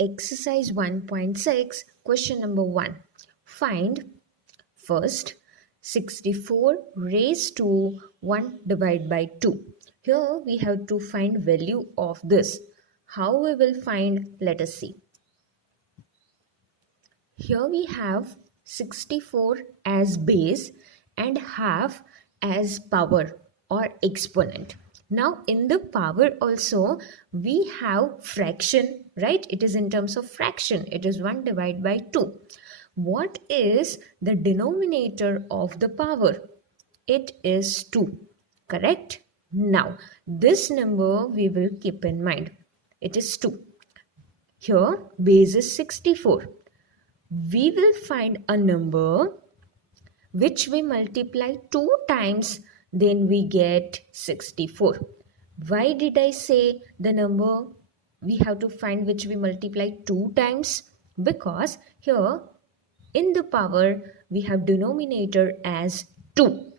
Exercise 1.6, question number 1. Find first 64 raised to 1 divided by 2. Here we have to find value of this. How we will find? Let us see. Here we have 64 as base and half as power or exponent. Now in the power also we have fraction, right? It is in terms of fraction. It is 1 divided by 2. What is the denominator of the power? It is 2. Correct? Now this number we will keep in mind. It is 2. Here base is 64. We will find a number which we multiply 2 times, then we get 64. Why did I say the number we have to find which we multiply 2 times? Because here in the power we have denominator as 2.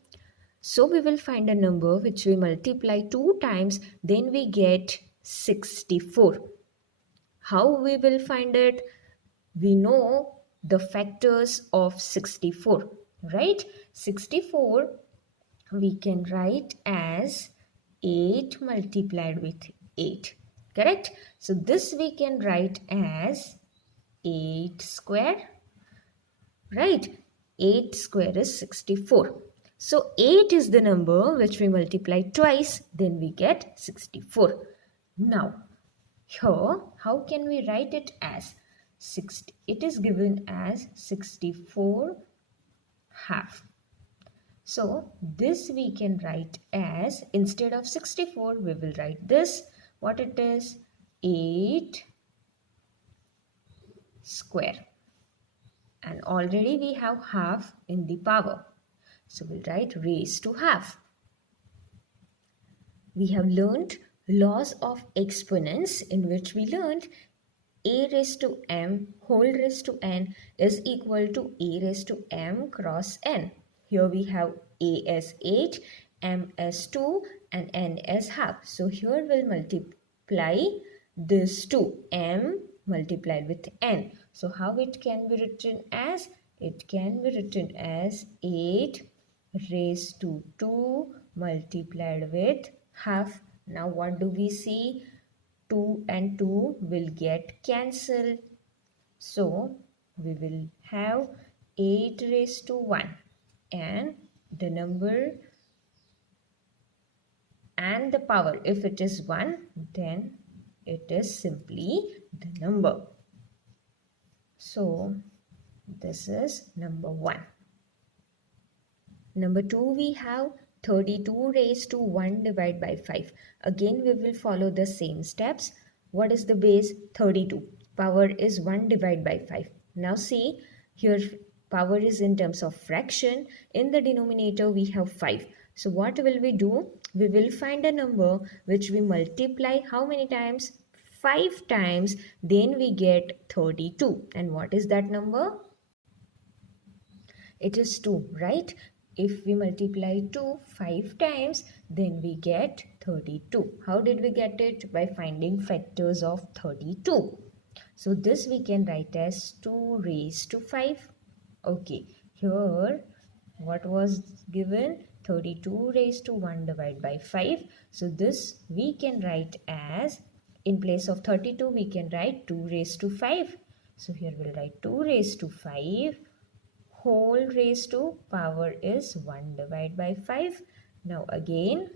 So we will find a number which we multiply 2 times, then we get 64. How we will find it? We know the factors of 64, right? 64 we can write as 8 multiplied with 8, correct? So this we can write as 8 square, right? 8 square is 64. So 8 is the number which we multiply twice, then we get 64. Now here how can we write it as 60? It is given as 64 half. So this we can write as, instead of 64 we will write this. What it is? 8 square. And already we have half in the power. So we'll write raised to half. We have learned laws of exponents, in which we learned a raised to m whole raised to n is equal to a raised to m cross n. Here we have a as 8, m as 2 and n as half. So here we'll multiply this 2, m multiplied with n. So how it can be written as? It can be written as 8 raised to 2 multiplied with half. Now what do we see? 2 and 2 will get cancelled. So we will have 8 raised to 1 and the number and the power. If it is 1, then it is simply the number. So this is number 1. Number 2 we have 32 raised to 1 divided by 5. Again we will follow the same steps. What is the base? 32. Power is 1 divided by 5. Now see, here power is in terms of fraction. In the denominator we have 5. So what will we do? We will find a number which we multiply how many times? 5 times. Then we get 32. And what is that number? It is 2, right? If we multiply 2 5 times, then we get 32. How did we get it? By finding factors of 32. So this we can write as 2 raised to 5. Okay, here what was given? 32 raised to 1 divided by 5. So this we can write as, in place of 32 we can write 2 raised to 5. So here we'll write 2 raised to 5 whole raised to power is 1 divided by 5. Now again,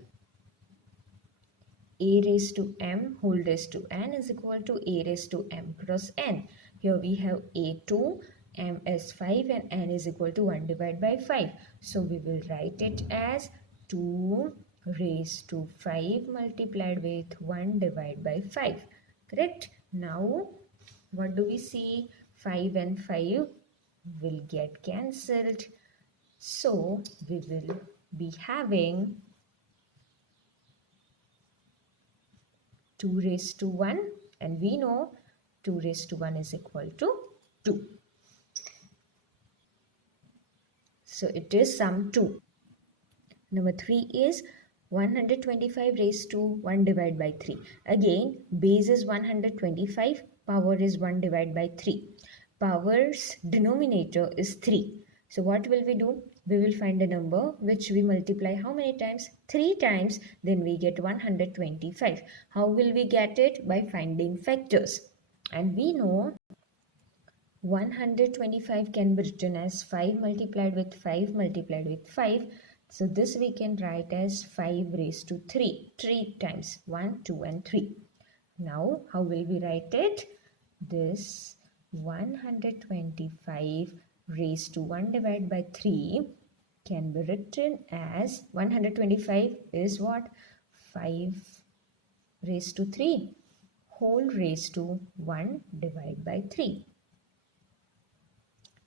a raised to m whole raised to n is equal to a raised to m cross n. Here we have a2, m is 5 and n is equal to 1 divided by 5. So we will write it as 2 raised to 5 multiplied with 1 divided by 5. Correct? Now what do we see? 5 and 5 will get cancelled. So we will be having 2 raised to 1 and we know 2 raised to 1 is equal to 2. So it is sum 2. Number 3 is 125 raised to 1 divided by 3. Again, base is 125. Power is 1 divided by 3. Power's denominator is 3. So what will we do? We will find a number which we multiply how many times? 3 times. Then we get 125. How will we get it? By finding factors. And we know 125 can be written as 5 multiplied with 5 multiplied with 5. So this we can write as 5 raised to 3. 3 times 1, 2 and 3. Now how will we write it? This 125 raised to 1 divided by 3 can be written as 125 is what? 5 raised to 3 whole raised to 1 divided by 3.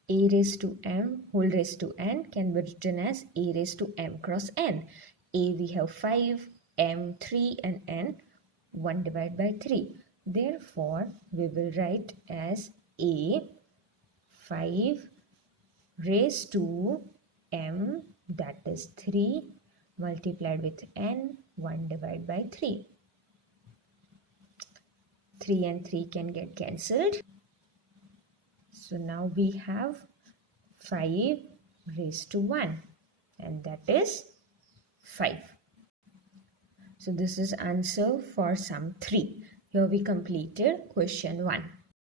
A raised to m whole raised to n can be written as a raised to m cross n. A we have 5, m 3 and n 1 divided by 3. Therefore, we will write as a 5 raised to m, that is 3 multiplied with n 1 divided by 3. 3 and 3 can get cancelled. So now we have 5 raised to 1 and that is 5. So this is answer for sum 3. Here we completed question 1.